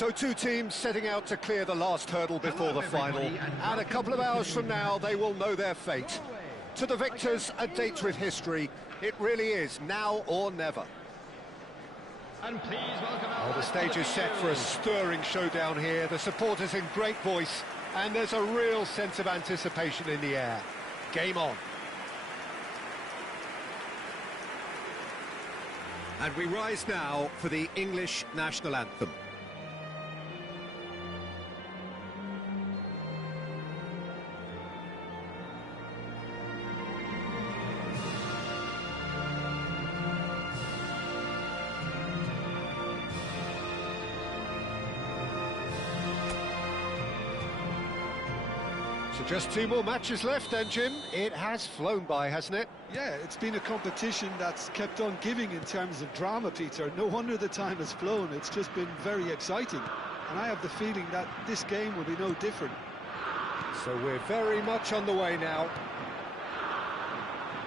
So two teams setting out to clear the last hurdle before the final, and a couple of hours from now they will know their fate. To the victors, a date with history. It really is now or never. And please welcome Well, the stage is set for a stirring showdown here. The supporters in great voice, and there's a real sense of anticipation in the air. Game on. And we rise now for the English national anthem. So just two more matches left then, Jim. It has flown by, hasn't it? Yeah, it's been a competition that's kept on giving in terms of drama, Peter. No wonder the time has flown. It's just been very exciting. And I have the feeling that this game will be no different. So we're very much on the way now.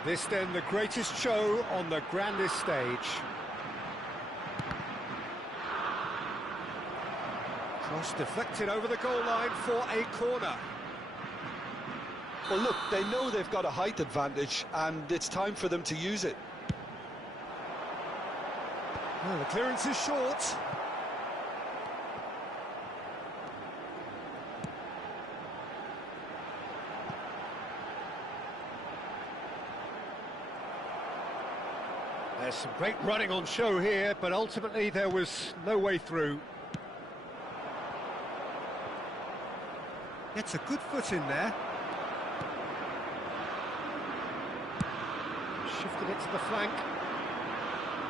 This then the greatest show on the grandest stage. Cross deflected over the goal line for a corner. Well, look, they know they've got a height advantage, and it's time for them to use it. Well, the clearance is short. There's some great running on show here, but ultimately there was no way through. Gets a good foot in there. Shifted it to the flank.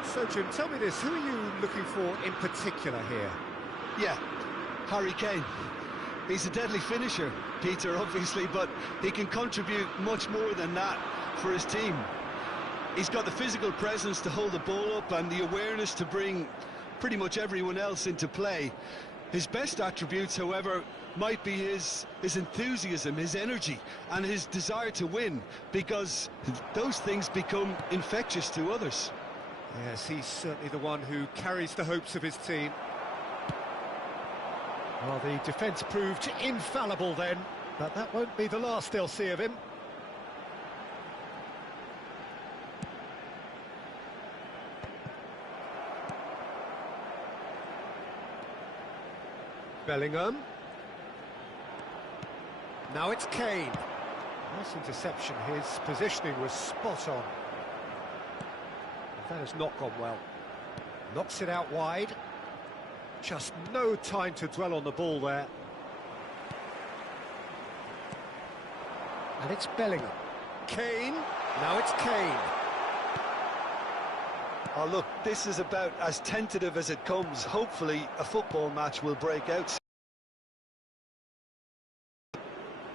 So, Jim, tell me this, who are you looking for in particular here? Yeah, Harry Kane. He's a deadly finisher, Peter, obviously, but he can contribute much more than that for his team. He's got the physical presence to hold the ball up and the awareness to bring pretty much everyone else into play. His best attributes, however, might be his enthusiasm, his energy, and his desire to win, because those things become infectious to others. Yes, he's certainly the one who carries the hopes of his team. Well, the defence proved infallible then, but that won't be the last they'll see of him. Bellingham. Now it's Kane. Nice interception, his positioning was spot on. That has not gone well. Knocks it out wide. Just no time to dwell on the ball there. And it's Bellingham. Kane. Now it's Kane. Oh, look, this is about as tentative as it comes. Hopefully, a football match will break out.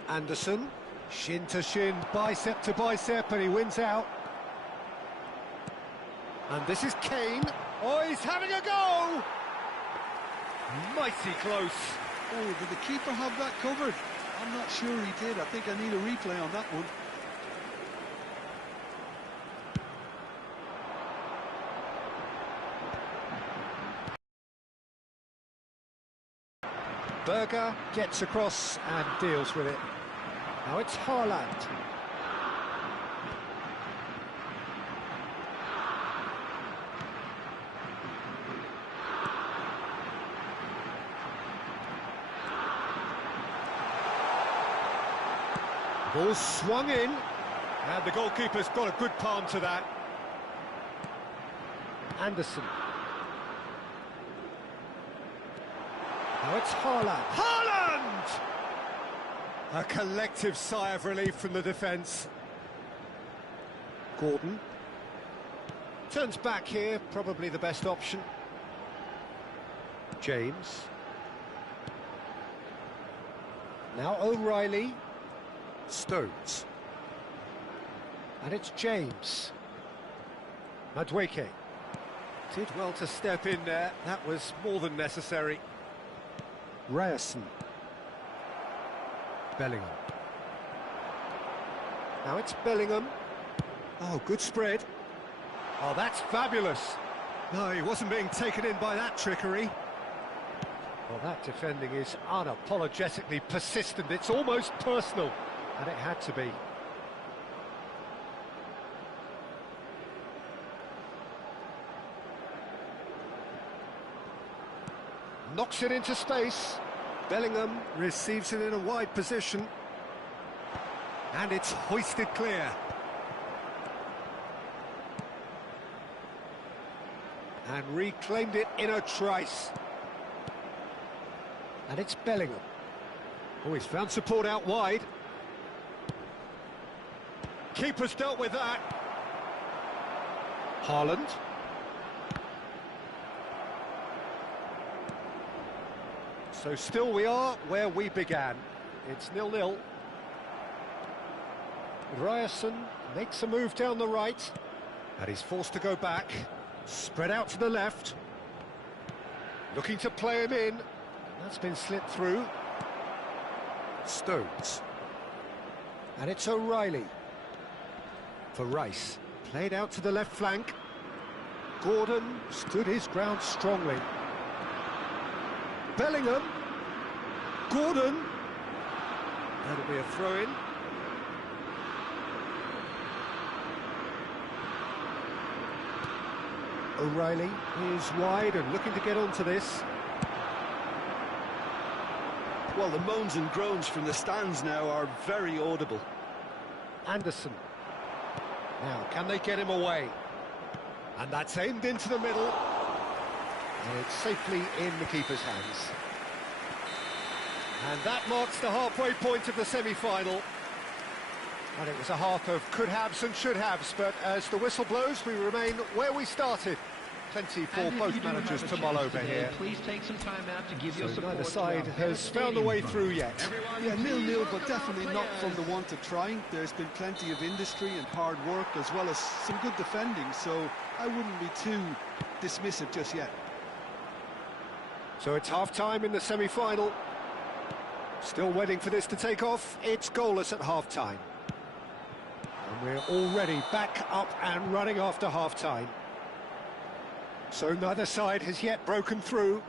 Anderson, shin to shin, bicep to bicep, and he wins out. And this is Kane. Oh, he's having a go! Mighty close. Oh, did the keeper have that covered? I'm not sure he did. I think I need a replay on that one. Berger gets across and deals with it. Now it's Haaland. Ball swung in, and the goalkeeper's got a good palm to that. Anderson. Now it's Haaland. Haaland! A collective sigh of relief from the defence. Gordon. Turns back here, probably the best option. James. Now O'Reilly. Stones. And it's James. Madueke. Did well to step in there, that was more than necessary. Ryerson. Bellingham. Now it's Bellingham. Oh, good spread. Oh, that's fabulous. No, he wasn't being taken in by that trickery. Well, that defending is unapologetically persistent. It's almost personal, and it had to be. Knocks it into space. Bellingham receives it in a wide position. And it's hoisted clear. And reclaimed it in a trice. And it's Bellingham. Oh, he's found support out wide. Keeper's dealt with that. Haaland. So still we are where we began. It's 0-0. Ryerson makes a move down the right. And he's forced to go back. Spread out to the left. Looking to play him in. That's been slipped through. Stones. And it's O'Reilly. For Rice. Played out to the left flank. Gordon stood his ground strongly. Bellingham. Gordon. That'll be a throw-in. O'Reilly is wide and looking to get onto this. Well, the moans and groans from the stands now are very audible. Anderson. Now, can they get him away? And that's aimed into the middle. And it's safely in the keeper's hands. And that marks the halfway point of the semi-final. And it was a half of could-haves and should-haves, but as the whistle blows, we remain where we started. Plenty for both managers to mull over here. Please take some time out to give your So support. neither side has found a way through yet. Yeah, 0-0, but definitely not from the want of trying. There's been plenty of industry and hard work, as well as some good defending, so I wouldn't be too dismissive just yet. So it's half-time in the semi-final. Still waiting for this to take off. It's goalless at half-time. And we're already back up and running after half-time. So neither side has yet broken through.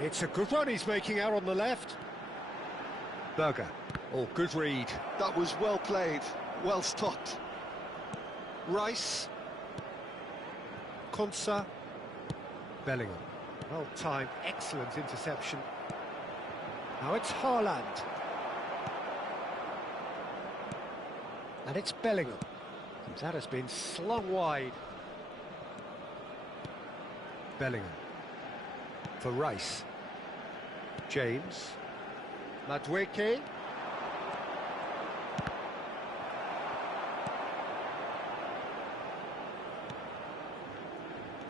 It's a good run he's making out on the left. Berger. Oh, good read. That was well played, well stopped. Rice. Konsa. Bellingham. Well timed, excellent interception. Now it's Haaland. And it's Bellingham. That has been slung wide. Bellingham. For Rice. James. Madueke.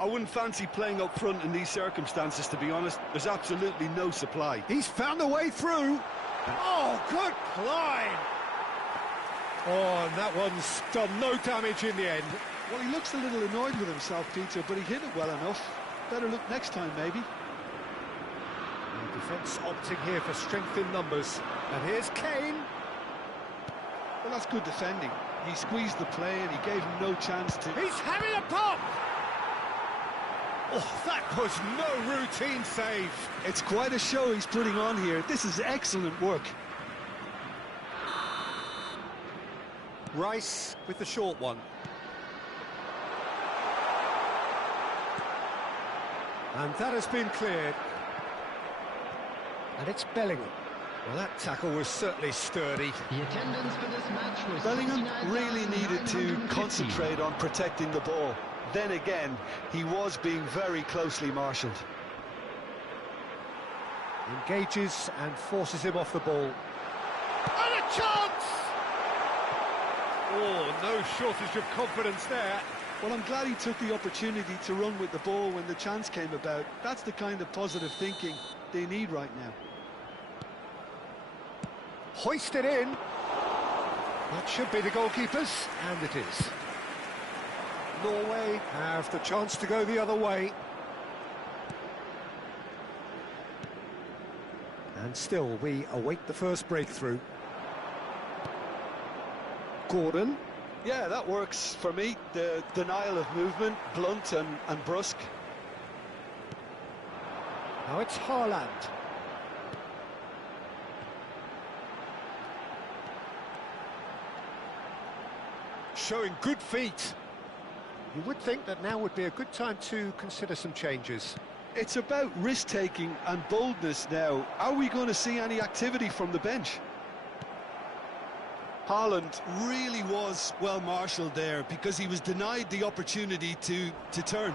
I wouldn't fancy playing up front in these circumstances, to be honest. There's absolutely no supply. He's found a way through. Oh, good climb. Oh, and that one's done no damage in the end. Well, he looks a little annoyed with himself, Peter, but he hit it well enough. Better look next time, maybe. The defence opting here for strength in numbers. And here's Kane. Well, that's good defending. He squeezed the play and he gave him no chance to... He's having a pop! Oh, that was no routine save. It's quite a show he's putting on here. This is excellent work. Rice with the short one. And that has been cleared. And it's Bellingham. Well, that tackle was certainly sturdy. The attendance for this match was Bellingham really needed to 69,950. concentrate on protecting the ball. Then again, he was being very closely marshalled. Engages and forces him off the ball. And a chance! Oh, no shortage of confidence there. Well, I'm glad he took the opportunity to run with the ball when the chance came about. That's the kind of positive thinking they need right now. Hoisted in. That should be the goalkeepers, and it is. Norway have the chance to go the other way. And still, we await the first breakthrough. Gordon. Yeah, that works for me. The denial of movement, blunt and brusque. Now it's Haaland. Showing good feet. You would think that now would be a good time to consider some changes. It's about risk-taking and boldness now. Are we going to see any activity from the bench? Haaland really was well marshalled there because he was denied the opportunity to turn.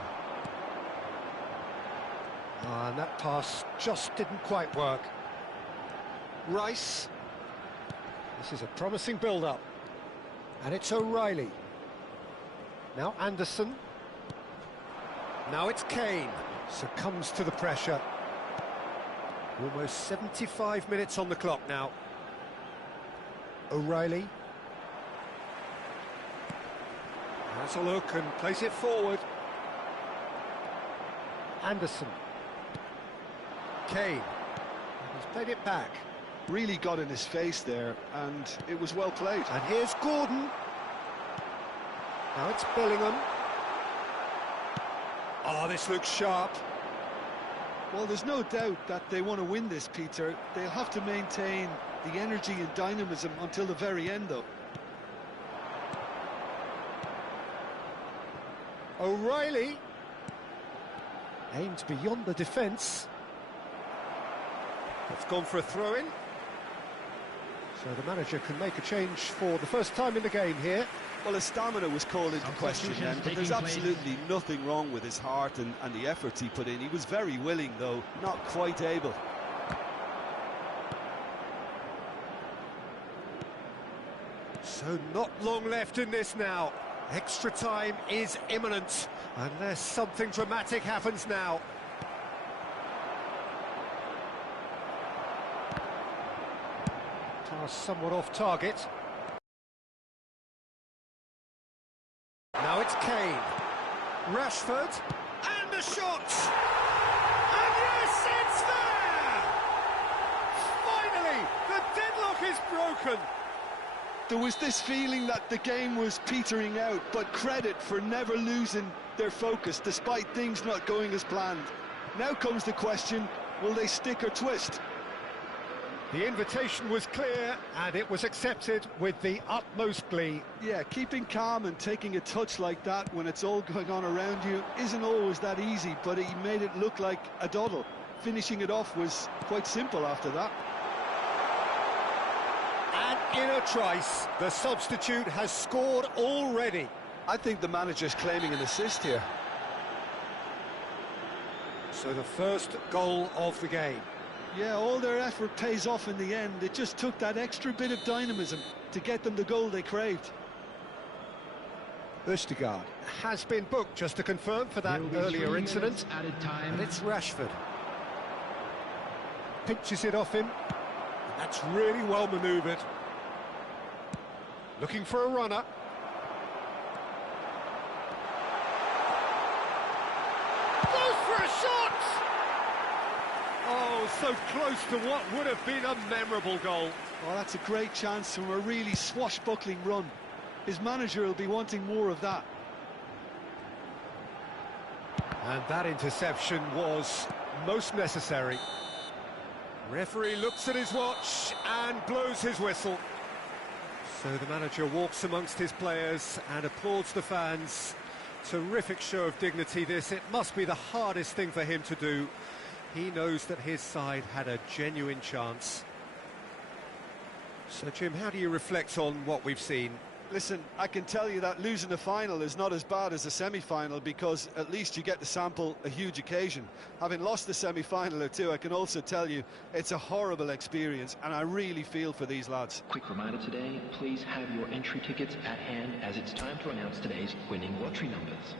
And that pass just didn't quite work. Rice. This is a promising build-up. And it's O'Reilly. Now Anderson. Now it's Kane. Succumbs to the pressure. Almost 75 minutes on the clock now. O'Reilly. Has a look and plays it forward. Anderson. Kane. He's played it back. Really got in his face there, and it was well played. And here's Gordon. Now it's Bellingham. Oh, this looks sharp. Well, there's no doubt that they want to win this, Peter. They'll have to maintain the energy and dynamism until the very end, though. O'Reilly. Aimed beyond the defence. It's gone for a throw-in. So the manager can make a change for the first time in the game here. Well, his stamina was called into question then, but there's absolutely nothing wrong with his heart and the efforts he put in. He was very willing, though, not quite able. So not long left in this now. Extra time is imminent, unless something dramatic happens now. Pass somewhat off target. Now it's Kane. Rashford. And the shot! And yes, it's there! Finally, the deadlock is broken. There was this feeling that the game was petering out, but credit for never losing their focus despite things not going as planned. Now comes the question, will they stick or twist? The invitation was clear and it was accepted with the utmost glee. Yeah, keeping calm and taking a touch like that when it's all going on around you isn't always that easy, but he made it look like a doddle. Finishing it off was quite simple after that. And in a trice, the substitute has scored already. I think the manager's claiming an assist here. So the first goal of the game. Yeah, all their effort pays off in the end. It just took that extra bit of dynamism to get them the goal they craved. Østigard has been booked, just to confirm, for that earlier incident. Added time. And it's Rashford. Pinches it off him. And that's really well manoeuvred. Looking for a runner. Goes for a shot! Oh, so close to what would have been a memorable goal. Oh, that's a great chance from a really swashbuckling run. His manager will be wanting more of that. And that interception was most necessary. Referee looks at his watch and blows his whistle. So the manager walks amongst his players and applauds the fans. Terrific show of dignity this. It must be the hardest thing for him to do. He knows that his side had a genuine chance. So, Jim, how do you reflect on what we've seen? Listen, I can tell you that losing a final is not as bad as a semi-final because at least you get to sample a huge occasion. Having lost a semi-final or two, I can also tell you it's a horrible experience, and I really feel for these lads. Quick reminder today, please have your entry tickets at hand as it's time to announce today's winning lottery numbers.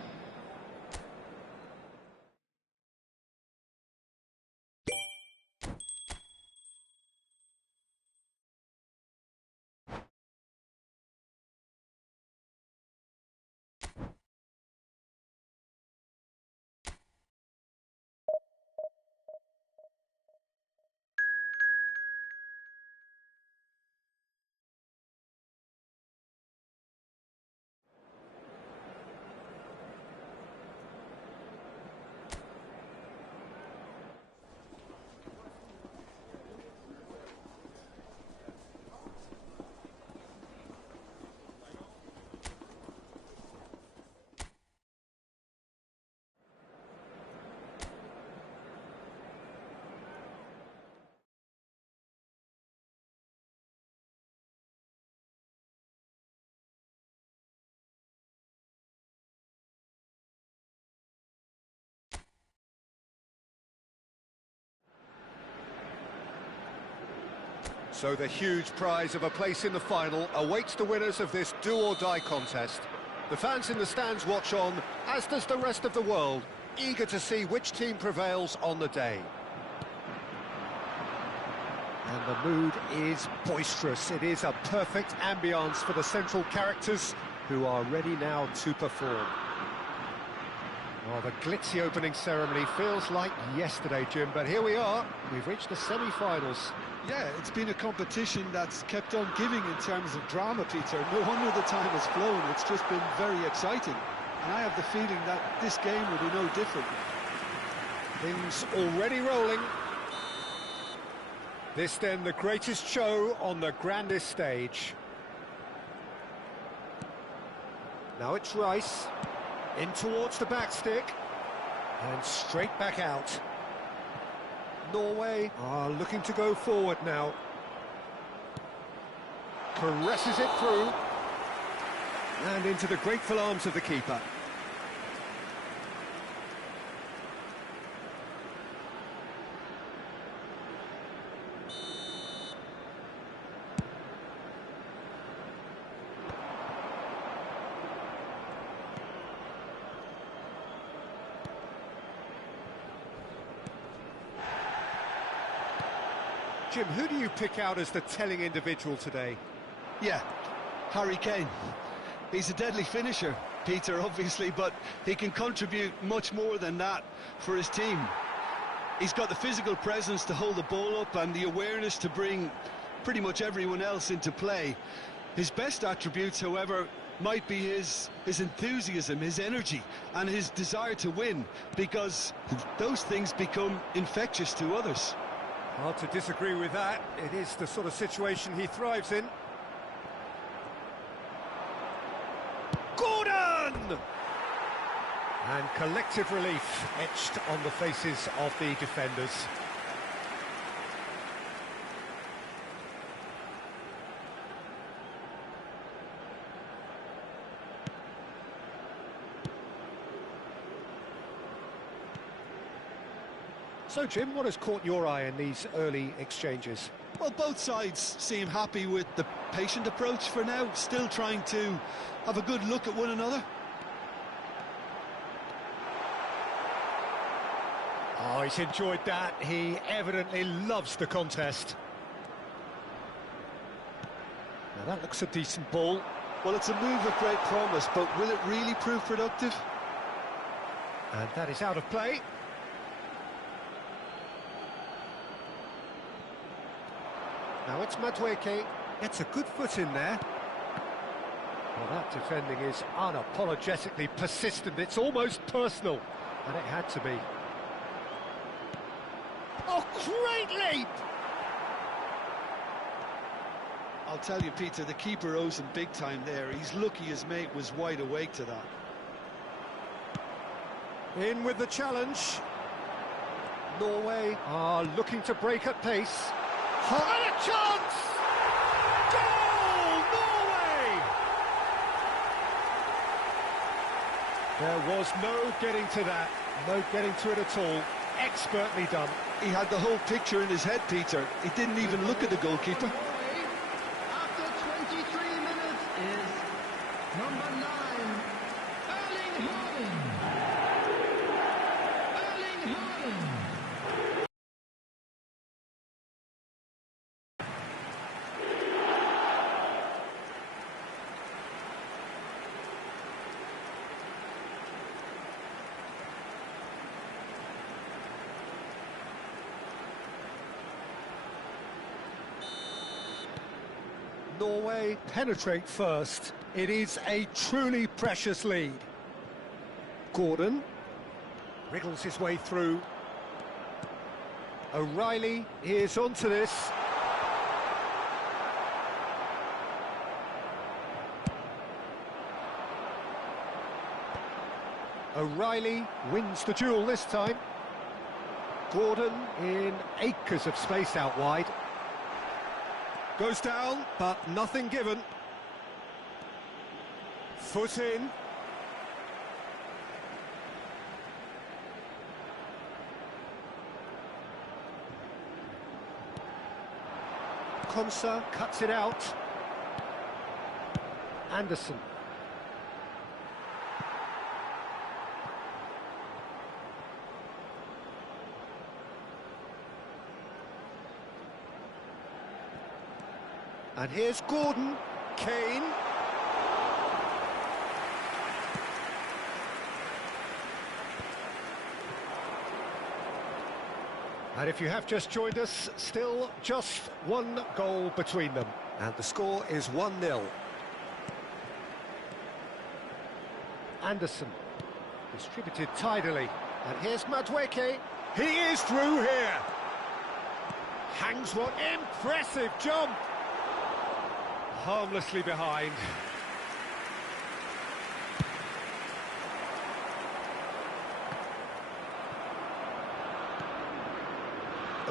So the huge prize of a place in the final awaits the winners of this do-or-die contest. The fans in the stands watch on, as does the rest of the world, eager to see which team prevails on the day. And the mood is boisterous. It is a perfect ambience for the central characters who are ready now to perform. Oh, the glitzy opening ceremony feels like yesterday, Jim, but here we are. We've reached the semi-finals. Yeah, it's been a competition that's kept on giving in terms of drama, Peter. No wonder the time has flown. It's just been very exciting. And I have the feeling that this game will be no different. Things already rolling. This then the greatest show on the grandest stage. Now it's Rice. In towards the back stick. And straight back out. Norway are looking to go forward now. Caresses it through. And into the grateful arms of the keeper. Jim, who do you pick out as the telling individual today? Yeah, Harry Kane. He's a deadly finisher, Peter, obviously, but he can contribute much more than that for his team. He's got the physical presence to hold the ball up and the awareness to bring pretty much everyone else into play. His best attributes, however, might be his enthusiasm, his energy, and his desire to win, because those things become infectious to others. Hard to disagree with that. It is the sort of situation he thrives in. Gordon! And collective relief etched on the faces of the defenders. So, Jim, what has caught your eye in these early exchanges? Well, both sides seem happy with the patient approach for now, still trying to have a good look at one another. Oh, he's enjoyed that. He evidently loves the contest. Now, that looks a decent ball. Well, it's a move of great promise, but will it really prove productive? And that is out of play. Now it's Madueke, gets a good foot in there. Well, that defending is unapologetically persistent, it's almost personal, and it had to be. Oh, great leap! I'll tell you, Peter, the keeper owes him big time there. He's lucky his mate was wide awake to that. In with the challenge. Norway are looking to break at pace. And a chance! Goal, Norway! There was no getting to that, no getting to it at all. Expertly done. He had the whole picture in his head, Peter. He didn't even look at the goalkeeper. After 23 minutes is number 9, Erling Haaland. Erling Haaland. Norway penetrate first. It is a truly precious lead. Gordon wriggles his way through. O'Reilly is onto this. O'Reilly wins the duel this time. Gordon in acres of space out wide. Goes down, but nothing given. Foot in. Konsa cuts it out. Anderson. And here's Gordon. Kane. And if you have just joined us, still just one goal between them. And the score is 1-0. Anderson. Distributed tidily. And here's Madueke. He is through here. Hangs one. Impressive jump. Harmlessly behind.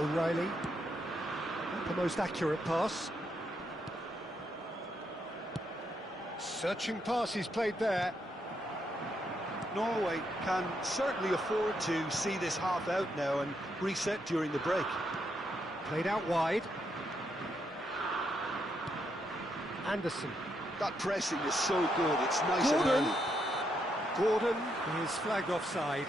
O'Reilly, not the most accurate pass. Searching pass he's played there. Norway can certainly afford to see this half out now and reset during the break. Played out wide. Anderson. That pressing is so good, it's nice Gordon. and early. Gordon is flagged offside.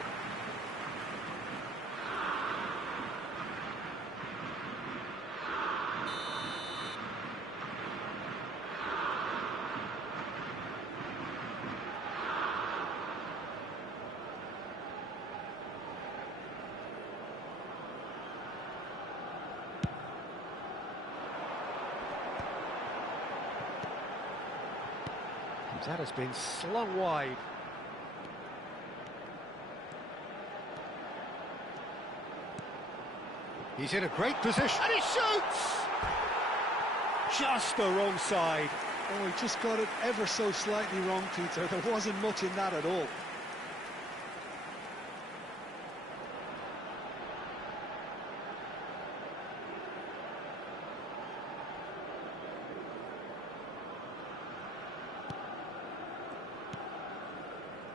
That has been slung wide. He's in a great position, and he shoots! Just the wrong side. Oh, he just got it ever so slightly wrong, Peter. There wasn't much in that at all.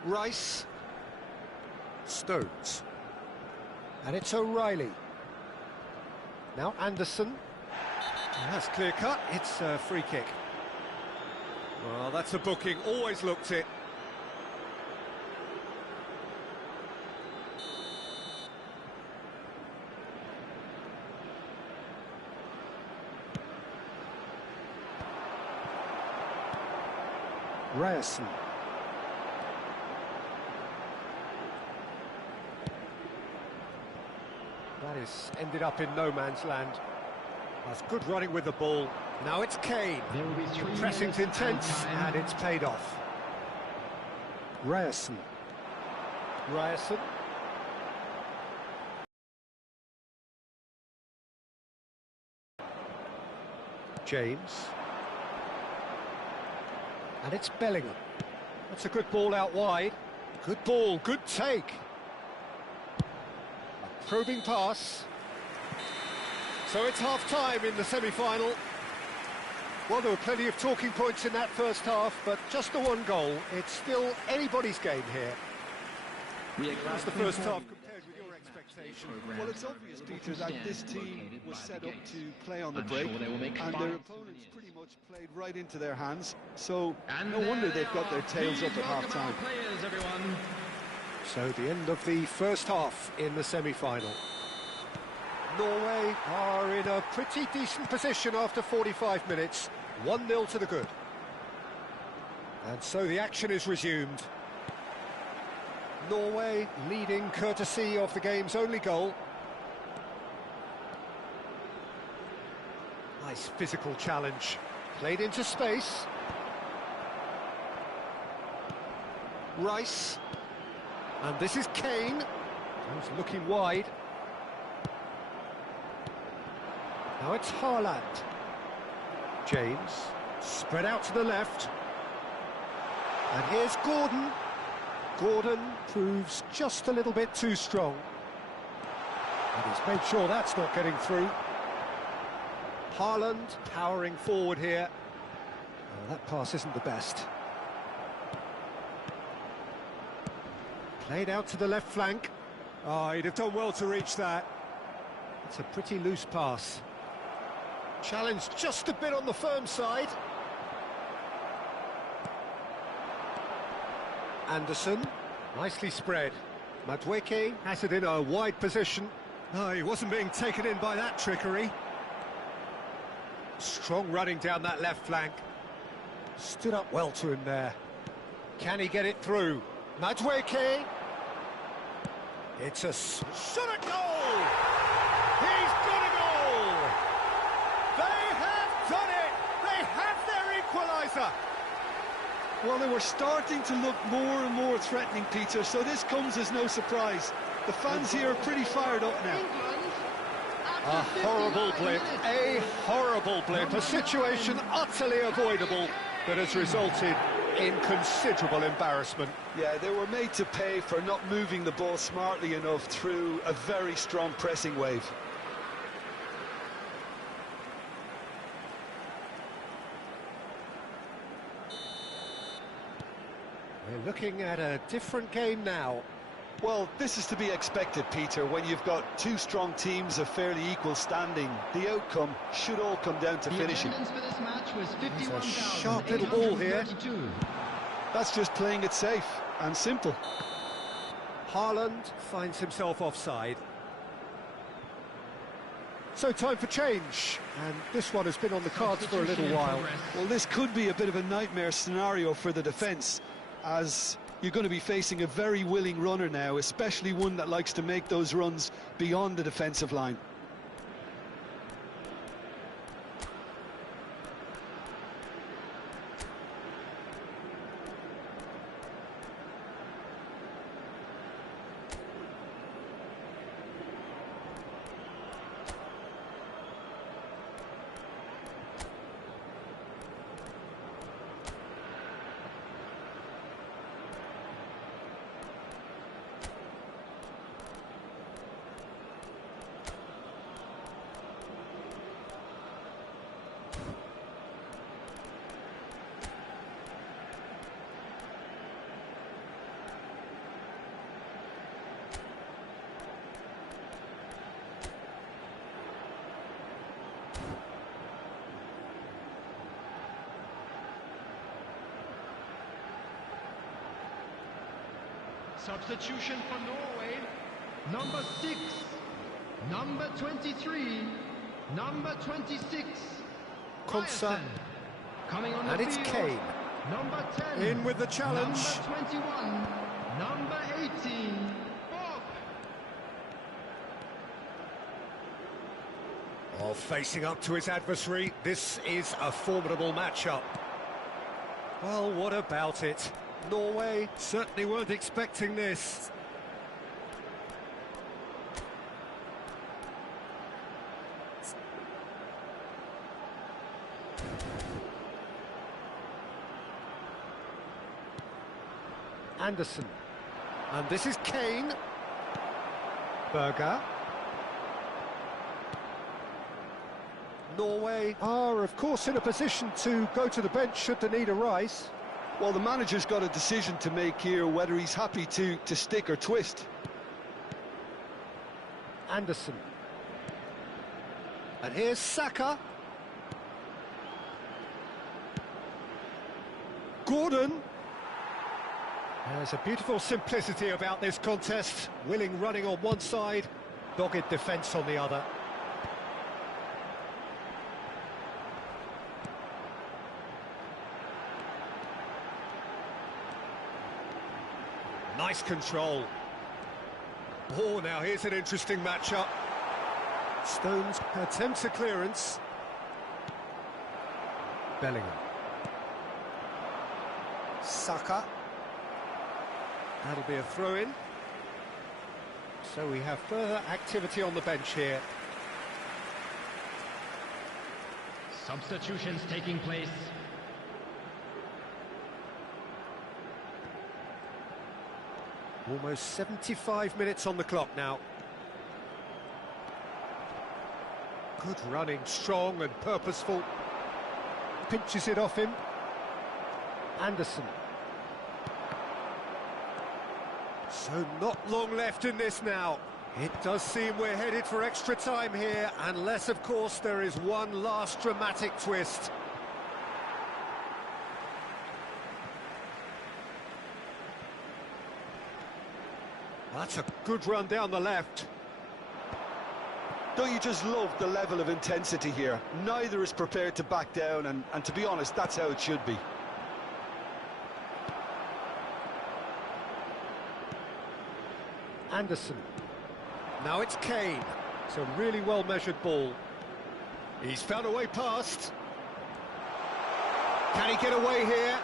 Rice. Stones. And it's O'Reilly. Now Anderson. That's clear cut. It's a free kick. Well, that's a booking. Always looked it. Ryerson. That is ended up in no man's land. That's good running with the ball. Now it's Kane. There will be 3 Pressing's minutes intense, time. and it's paid off. Ryerson. Ryerson. James. And it's Bellingham. That's a good ball out wide. Good ball, good take. A probing pass. So it's half-time in the semi-final. Well, there were plenty of talking points in that first half, but just the one goal. It's still anybody's game here. How's the first half compared with your expectation? Well, it's obvious, Peter, that this team was set up to play on the I'm break, sure they will make and fine their opponents pretty much played right into their hands, so no wonder they've got their tails up at half-time. Players, everyone. So the end of the first half in the semi-final. Norway are in a pretty decent position after 45 minutes. 1-0 to the good. And so the action is resumed. Norway leading courtesy of the game's only goal. Nice physical challenge. Played into space. Rice. And this is Kane. Who's looking wide. Now it's Haaland. James, spread out to the left. And here's Gordon. Gordon proves just a little bit too strong. And he's made sure that's not getting through. Haaland powering forward here. Oh, that pass isn't the best. Played out to the left flank. Oh, he'd have done well to reach that. It's a pretty loose pass. Challenge just a bit on the firm side. Anderson, nicely spread. Madueke has it in a wide position. No, he wasn't being taken in by that trickery. Strong running down that left flank. Stood up well to him there. Can he get it through? Madueke. It's a shot at goal! He's got a goal! They have done it! They have their equaliser! Well, they were starting to look more and more threatening, Peter, so this comes as no surprise. The fans here are pretty fired up now. A horrible blip, a horrible blip, a situation utterly avoidable that has resulted in considerable embarrassment. Yeah, they were made to pay for not moving the ball smartly enough through a very strong pressing wave. We're looking at a different game now. Well, this is to be expected, Peter, when you've got two strong teams of fairly equal standing. The outcome should all come down to finishing. It's a sharp little ball here. That's just playing it safe and simple. Haaland finds himself offside. So time for change, and this one has been on the cards for a little while. Well, this could be a bit of a nightmare scenario for the defence, as you're going to be facing a very willing runner now, especially one that likes to make those runs beyond the defensive line. Substitution for Norway, number 6, number 23, number 26, Konsa, coming on and the it's field, Kane. number 10, In with the challenge. number 21, number 18, Bob. Oh, facing up to his adversary, this is a formidable matchup. Well, what about it? Norway certainly weren't expecting this. Anderson. And this is Kane. Berger. Norway are, of course, in a position to go to the bench should the need arise. Well, the manager's got a decision to make here, whether he's happy to stick or twist. Anderson. And here's Saka. Gordon. There's a beautiful simplicity about this contest. Willing running on one side, dogged defence on the other. Nice control. Oh, now here's an interesting matchup. Stones attempts a clearance. Bellingham. Saka. That'll be a throw-in. So we have further activity on the bench here. Substitutions taking place. Almost 75 minutes on the clock now. Good running, strong and purposeful. Pinches it off him. Anderson. So not long left in this now. It does seem we're headed for extra time here, unless, of course, there is one last dramatic twist. That's a good run down the left. Don't you just love the level of intensity here? Neither is prepared to back down, and to be honest, that's how it should be. Anderson. Now it's Kane. It's a really well-measured ball. He's found a way past. Can he get away here?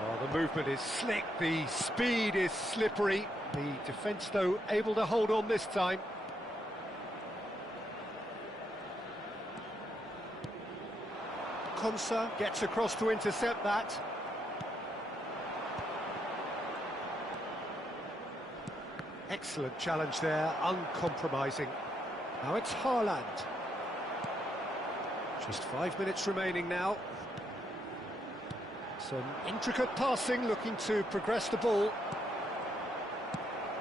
Oh, the movement is slick, the speed is slippery. The defence, though, able to hold on this time. Konsa gets across to intercept that. Excellent challenge there, uncompromising. Now it's Haaland. Just 5 minutes remaining now. Some intricate passing, looking to progress the ball.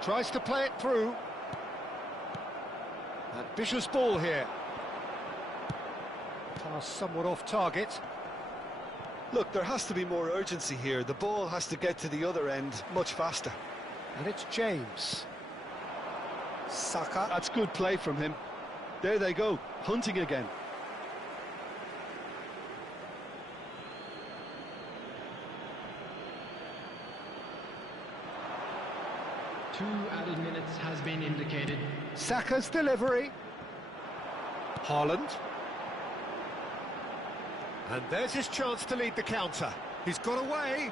Tries to play it through. Ambitious ball here. Pass somewhat off target. Look, there has to be more urgency here. The ball has to get to the other end much faster. And it's James. Saka. That's good play from him. There they go, hunting again. Two added minutes has been indicated. Saka's delivery. Haaland. And there's his chance to lead the counter. He's got away.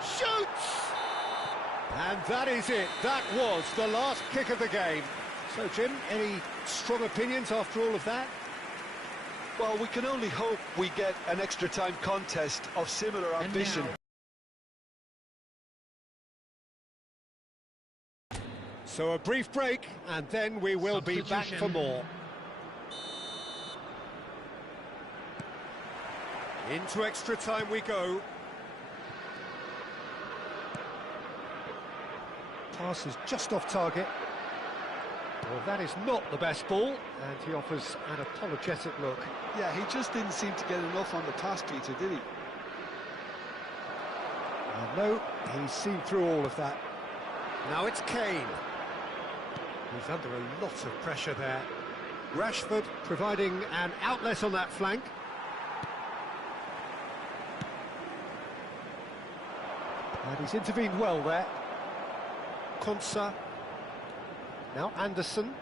Shoots! And that is it. That was the last kick of the game. So, Jim, any strong opinions after all of that? Well, we can only hope we get an extra time contest of similar ambition. So a brief break, and then we will be back for more. Into extra time we go. Pass is just off target. Well, that is not the best ball, and he offers an apologetic look. Yeah, he just didn't seem to get enough on the pass, Peter, did he? No, he's seen through all of that. Now it's Kane. He's under a lot of pressure there. Rashford providing an outlet on that flank. And he's intervened well there. Konsa. Now Anderson.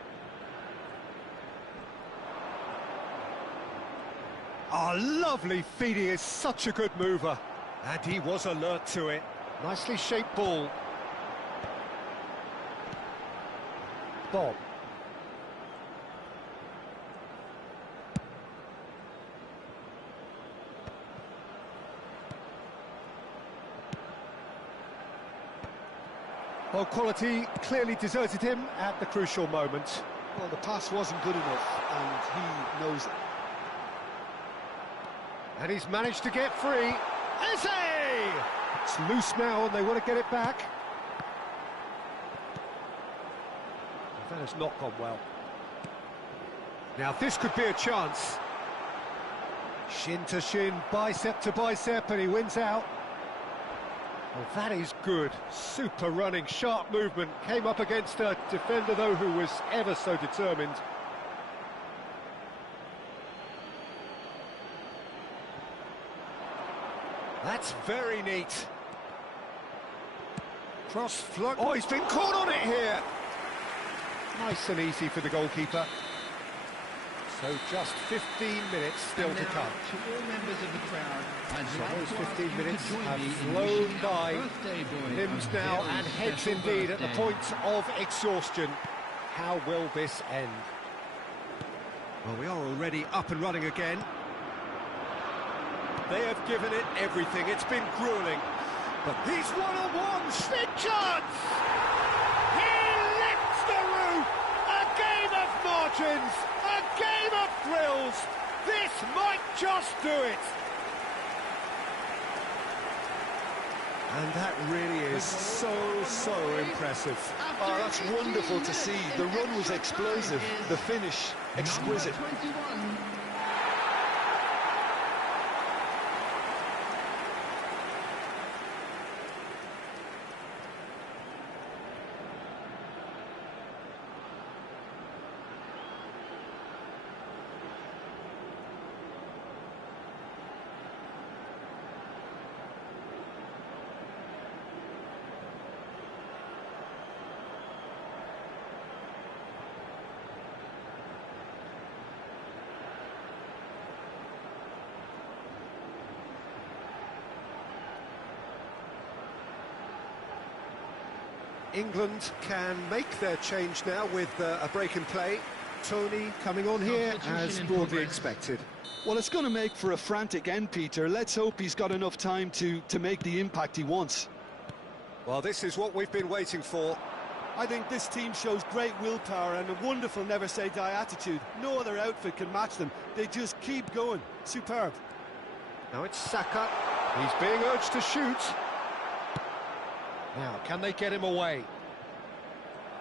Oh, lovely feed. He is such a good mover. And he was alert to it. Nicely shaped ball. Bob. Well, quality clearly deserted him at the crucial moment. Well, the pass wasn't good enough, and he knows it. And he's managed to get free. Eze! It's loose now, and they want to get it back. That has not gone well. Now this could be a chance. Shin to shin, bicep to bicep, and he wins out. Well, that is good. Super running, sharp movement. Came up against a defender, though, who was ever so determined. That's very neat. Cross flung. Oh, he's been caught on it here. Nice and easy for the goalkeeper. So just 15 minutes still to come. To all members of the crowd, So those 15 minutes have flown by. Limbs now and heads indeed at the point of exhaustion. How will this end? Well, we are already up and running again. They have given it everything. It's been grueling. But he's one-on-one. Big chance! He lifts the roof! A game of margins! A game of thrills! This might just do it! And that really is so impressive. Oh, that's wonderful to see. The run was explosive, the finish exquisite. Number 21. England can make their change now with a break in play. Tony coming on here as Substitution in broadly progress. expected. Well, it's going to make for a frantic end, Peter. Let's hope he's got enough time to make the impact he wants. Well, this is what we've been waiting for. I think this team shows great willpower and a wonderful never-say-die attitude. No other outfit can match them. They just keep going. Superb. Now it's Saka. He's being urged to shoot. Now, can they get him away?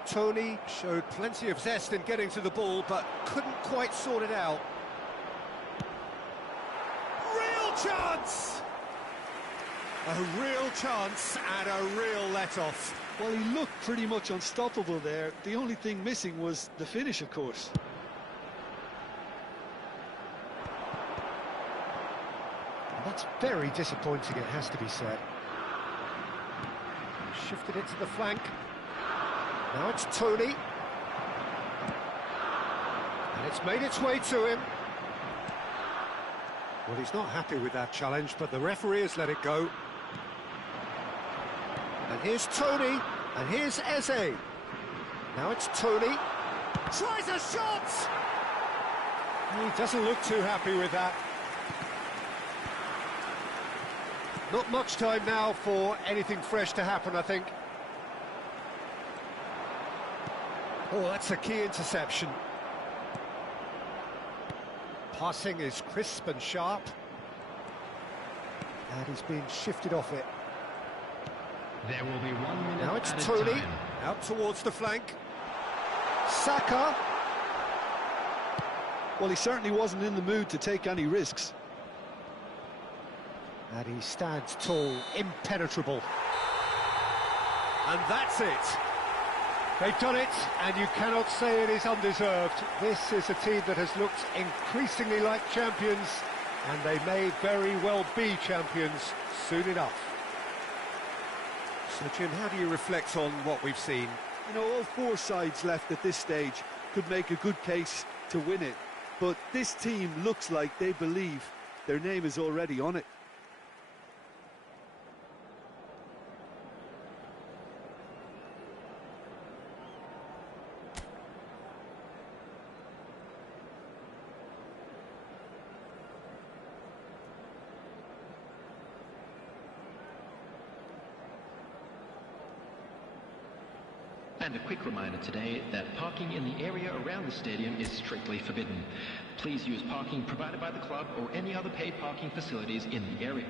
Tony showed plenty of zest in getting to the ball, but couldn't quite sort it out. Real chance! A real chance and a real let-off. Well, he looked pretty much unstoppable there. The only thing missing was the finish, of course. That's very disappointing, it has to be said. Shifted it to the flank. Now it's Tony. And it's made its way to him. Well, he's not happy with that challenge, but the referee has let it go. And here's Tony, and here's Eze. Now it's Tony. Tries a shot! He doesn't look too happy with that. Not much time now for anything fresh to happen, I think. Oh, that's a key interception. Passing is crisp and sharp. And he's being shifted off it. There will be 1 minute. Now it's added Tony, time. out towards the flank. Saka. Well, he certainly wasn't in the mood to take any risks. And he stands tall, impenetrable. And that's it. They've done it, and you cannot say it is undeserved. This is a team that has looked increasingly like champions, and they may very well be champions soon enough. So, Jim, how do you reflect on what we've seen? You know, all four sides left at this stage could make a good case to win it. But this team looks like they believe their name is already on it. And a quick reminder today that parking in the area around the stadium is strictly forbidden. Please use parking provided by the club or any other paid parking facilities in the area.